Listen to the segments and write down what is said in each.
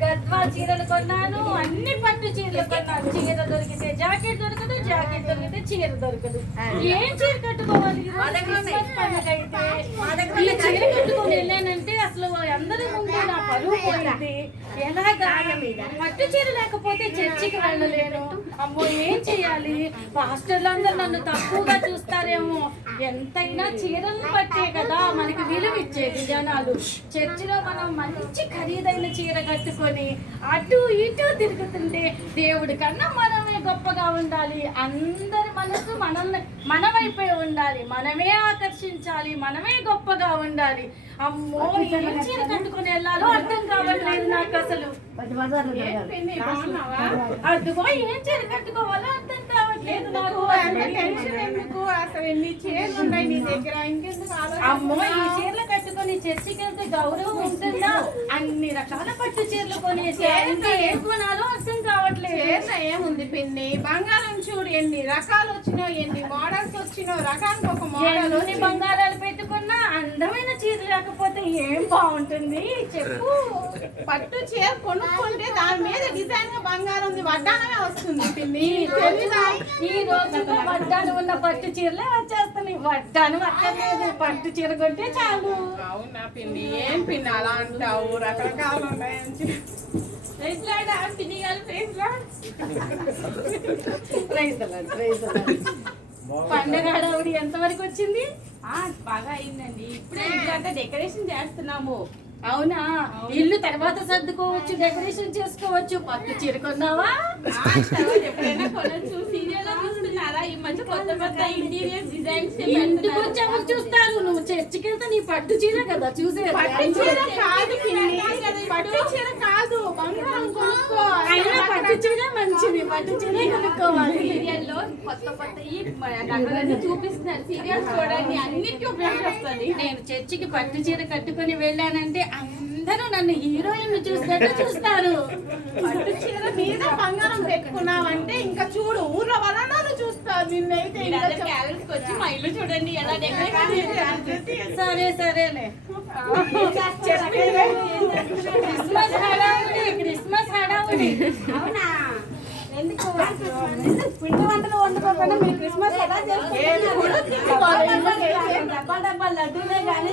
గద్వాల్ చీరలు కొన్నాను, అన్ని పట్టు చీరలు కొన్నాను. చీర దొరికితే జాకెట్ దొరకదు, జాకెట్ దొరికితే చీర దొరకదు. ఏం చీర కట్టుకోవాలి? ఈ చీర కట్టుకొని వెళ్ళానంటే అసలు అందరి ముందు నా పరువు పోయింది. ఎలాగా పట్టు చీర లేకపోతే చర్చికి వెళ్ళలేను. అమ్మో ఏం చెయ్యాలి? పాస్టర్లు అందరూ నన్ను తక్కువగా చూస్తారేమో. ఎంతైనా చీరలను బట్టే కదా మనకి విలువ ఇచ్చేది జనాలు. చర్చిలో మనం మంచి ఖరీదైన చీర కట్టుకొని అటు ఇటు తిరుగుతుంటే దేవుడి కన్నా మనమే గొప్పగా ఉండాలి. అందరి మనసు మన వైపే ఉండాలి. మనమే ఆకర్షించాలి, మనమే గొప్పగా ఉండాలి. అమ్మో ఏం చీర కట్టుకొని వెళ్ళాలో అర్థం కావట్లేదు నాకు అసలు. అదిగో ఏం చీర కట్టుకోవాలో అర్థం కావట్లేదు నాకు. అమ్మో ఈ చీరలు కట్టుకొని చర్చికి వెళ్తే గౌరవం ఉంటుందా? అన్ని రకాల పట్టు చీరలు కొనేసి ఏం కొనాలో అర్థం కావట్లేదు. ఏముంది పిన్ని, బంగారం చూడు ఎన్ని రకాలు వచ్చినో, ఎన్ని మోడల్స్ వచ్చినో, రకానికి ఒక మోడల్. బంగారాలు పెట్టుకున్నా అందమైన చీర లేకపోతే ఏం బాగుంటుంది చెప్పు. పట్టు చీర కొనుక్కుంటే దాని మీద డిజైన్ గా బంగారం వడ్డానమే వస్తుంది పిన్ని. ఈ రోజు వడ్డాను ఉన్న పట్టు చీరలే వచ్చేస్తున్నాయి. వడ్డాను అక్కర్లేదు, పట్టు చీర కొంటే చాలు. అవునా పిన్ని? ఏం పిన్ని అలా అంటావు? రకరకాలు ఉన్నాయని పండగ హడావుడి ఎంత వరకు వచ్చింది? బాగా అయిందండి. ఇప్పుడే ఇంట్లో డెకరేషన్ చేస్తున్నాము. అవునా? ఇల్లు తర్వాత సర్దుకోవచ్చు, డెకరేషన్ చేసుకోవచ్చు. పట్టు చీర కొన్నావా? ఎప్పుడైనా కొనొచ్చు. సీరియల్ చూస్తున్నారా ఈ మధ్య కొత్త కొత్త ఇంటీరియర్ డిజైన్స్? ఇంటికి వచ్చి ఎవరు చూస్తారు? నువ్వు చర్చికి వెళ్తే నీ పట్టు చీర కదా చూసేది. పట్టు చీర కాదు పిన్ని, పట్టు చీర కాదు, బంగారం కొనుక్కో. అయినా పట్టు చీర మంచిది, పట్టు చీర కొనుక్కోవాలి. సీరియల్లో కొత్త కొత్త ఈ నగలన్నీ చూపిస్తున్నారు. సీరియల్స్ చూడండి, అన్నిటికీ ఉపయోగపడుతుంది. నేను చర్చికి పట్టు చీర కట్టుకొని వెళ్ళానంటే అందరూ నన్ను హీరోయిన్ చూసినట్టు చూస్తారు. పట్టు చీర మీద బంగారం పెట్టుకున్నావంటే ఇంకా చూడు, ఊర్లో వాళ్ళందరూ చూస్తారు నిన్నైతే. వచ్చి మా ఇల్లు చూడండి ఎలా డెకరేషన్. సరే సరేలే. క్రిస్మస్ హడావుడి, క్రిస్మస్ హడావుడి. అవునా? ఎందుకు పిండి వంటలు వండుకోకుండా మీరు క్రిస్మస్ ఎలా లడ్డూలే కానీ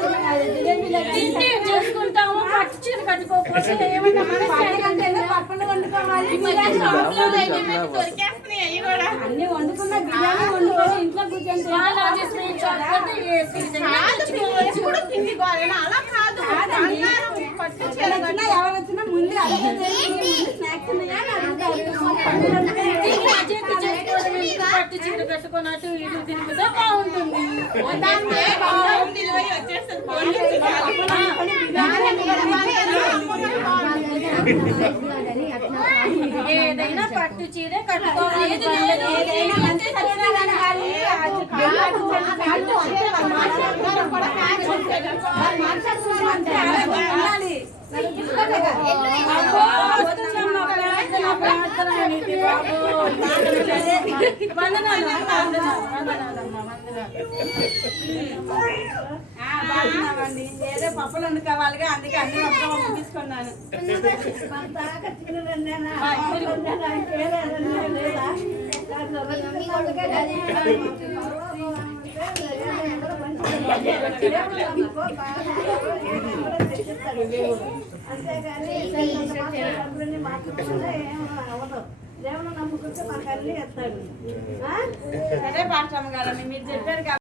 చేసుకుంటాము. పట్టు చీర కట్టుకోకపోతే ఏమైనా పప్పులు వండుకోవాలి. అన్ని వండుకున్న బిర్యానీ వండుకొని ఇంట్లో కూర్చొని అలా కాదు. పట్టు చీర ఎవరు వచ్చినా ముందు స్నాక్స్ పట్టు చీర కట్టుకొని అటు ఇటు తిరుగుతా బాగుంటుంది. ఏదైనా పట్టు చీర కట్టుకోవాలి. ఏదో పప్పులు వండుకోవాలిగా, అందుకే అన్ని మొత్తం తీసుకున్నాను. దేవుడు నమ్ముకుంటే మాకు అన్ని ఎత్తాడు. సరే పాస్టమ్మ గారు, మీరు చెప్పారు.